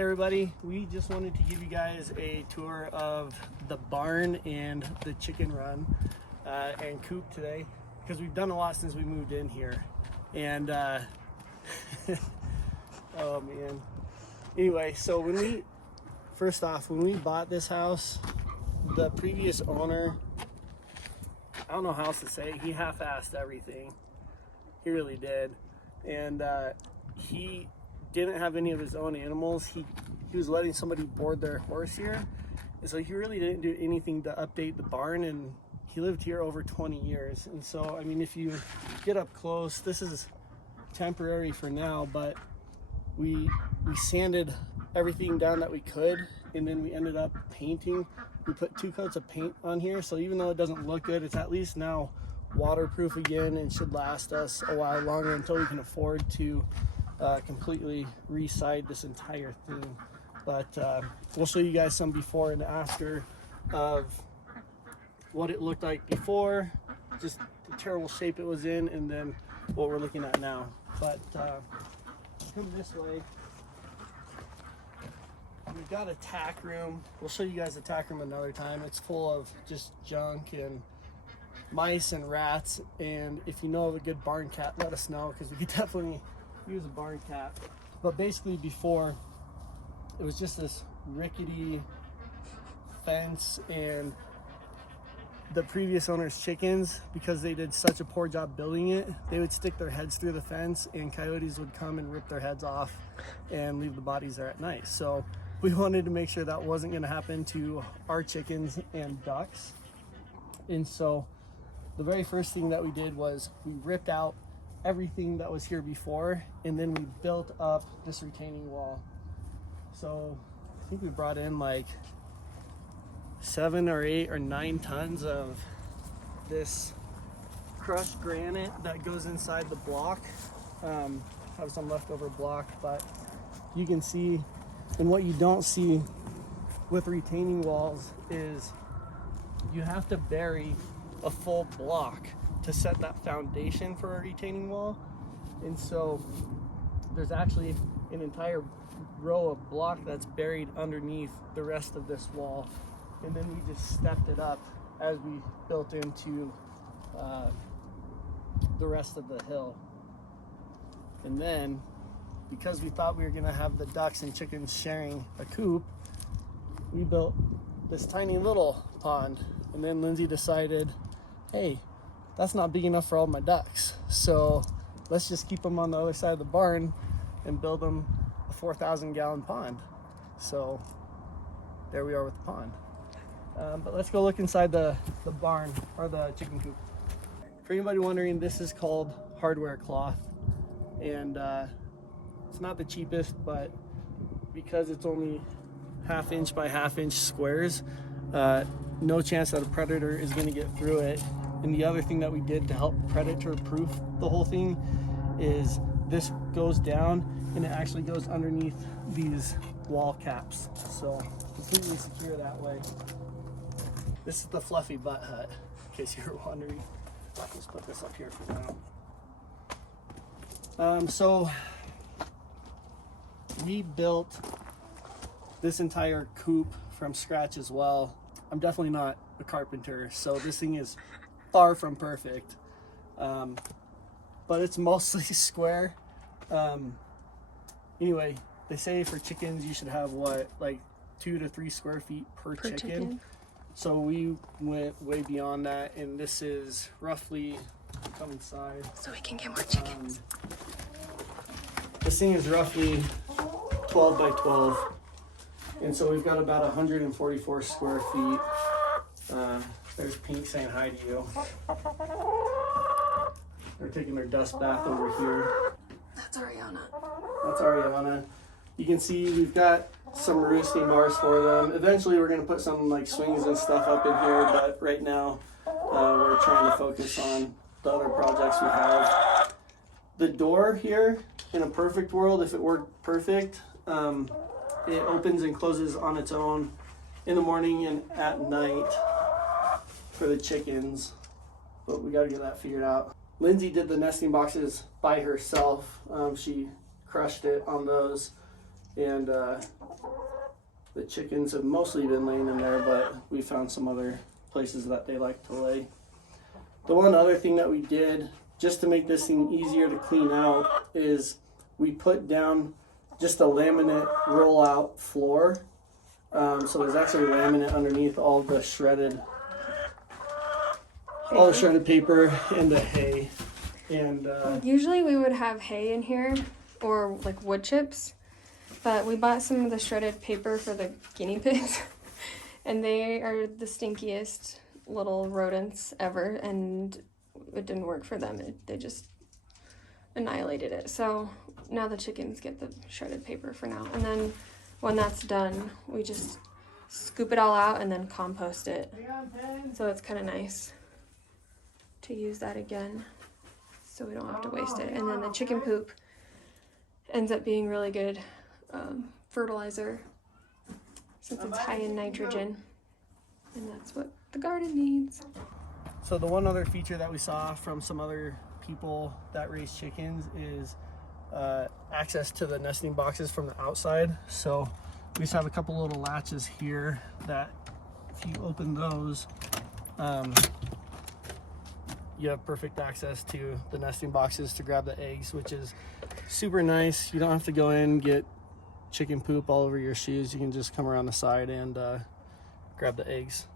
Hey everybody, we just wanted to give you guys a tour of the barn and the chicken run and coop today, because we've done a lot since we moved in here. And oh man. Anyway, so when we bought this house, the previous owner, I don't know how else to say it, he half-assed everything. He really did. And he didn't have any of his own animals. He was letting somebody board their horse here, and so he really didn't do anything to update the barn, and he lived here over 20 years. And so I mean, if you get up close, this is temporary for now, but we sanded everything down that we could, and then we ended up painting. We put 2 coats of paint on here, so even though it doesn't look good, it's at least now waterproof again and should last us a while longer until we can afford to completely re-side this entire thing. But we'll show you guys some before and after of what it looked like before, just the terrible shape it was in, and then what we're looking at now. But come this way, we've got a tack room. We'll show you guys the tack room another time. It's full of just junk and mice and rats, and if you know of a good barn cat, let us know, because we could definitely use a barn cat. But basically before, it was just this rickety fence, and the previous owner's chickens, because they did such a poor job building it, they would stick their heads through the fence and coyotes would come and rip their heads off and leave the bodies there at night. So we wanted to make sure that wasn't going to happen to our chickens and ducks. And so the very first thing that we did was we ripped out everything that was here before, and then we built up this retaining wall. So I think we brought in like 7 or 8 or 9 tons of this crushed granite that goes inside the block. Have some leftover block, but you can see, and what you don't see with retaining walls is you have to bury a full block to set that foundation for a retaining wall. And so there's actually an entire row of block that's buried underneath the rest of this wall, and then we just stepped it up as we built into the rest of the hill. And then, because we thought we were gonna have the ducks and chickens sharing a coop, we built this tiny little pond. And then Lindsay decided, hey, that's not big enough for all my ducks, so let's just keep them on the other side of the barn and build them a 4,000 gallon pond. So there we are with the pond. But let's go look inside the barn, or the chicken coop. For anybody wondering, this is called hardware cloth, and it's not the cheapest, but because it's only 1/2 inch by 1/2 inch squares, no chance that a predator is going to get through it. And the other thing that we did to help predator proof the whole thing is this goes down and it actually goes underneath these wall caps, so completely secure that way. This is the fluffy butt hut, in case you were wondering. I'll just put this up here for now. So we built this entire coop from scratch as well. I'm definitely not a carpenter, so this thing is far from perfect, but it's mostly square. Anyway, they say for chickens you should have what, like 2 to 3 square feet per chicken. So we went way beyond that, and this is roughly, come inside so we can get more chickens. This thing is roughly 12 by 12, and so we've got about 144 square feet. There's Pink saying hi to you. They're taking their dust bath over here. That's Ariana. That's Ariana. You can see we've got some roosting bars for them. Eventually we're going to put some like swings and stuff up in here, but right now we're trying to focus on the other projects we have. The door here, in a perfect world, if it worked perfect, it opens and closes on its own in the morning and at night for the chickens, but we got to get that figured out. Lindsay did the nesting boxes by herself. She crushed it on those, and The chickens have mostly been laying in there, but we found some other places that they like to lay. The one other thing that we did, just to make this thing easier to clean out, is we put down just a laminate roll-out floor. So there's actually laminate underneath all the shredded paper and the hay. And usually we would have hay in here or like wood chips, but we bought some of the shredded paper for the guinea pigs, and they are the stinkiest little rodents ever, and it didn't work for them. They just annihilated it. So now the chickens get the shredded paper for now, and then when that's done, we just scoop it all out and then compost it. So it's kind of nice to use that again, so we don't have to waste it. And then the chicken poop ends up being really good fertilizer, since it's high in nitrogen, and that's what the garden needs. so the one other feature that we saw from some other people that raise chickens is access to the nesting boxes from the outside. So we just have a couple little latches here that if you open those, you have perfect access to the nesting boxes to grab the eggs, which is super nice. You don't have to go in and get chicken poop all over your shoes. You can just come around the side and grab the eggs.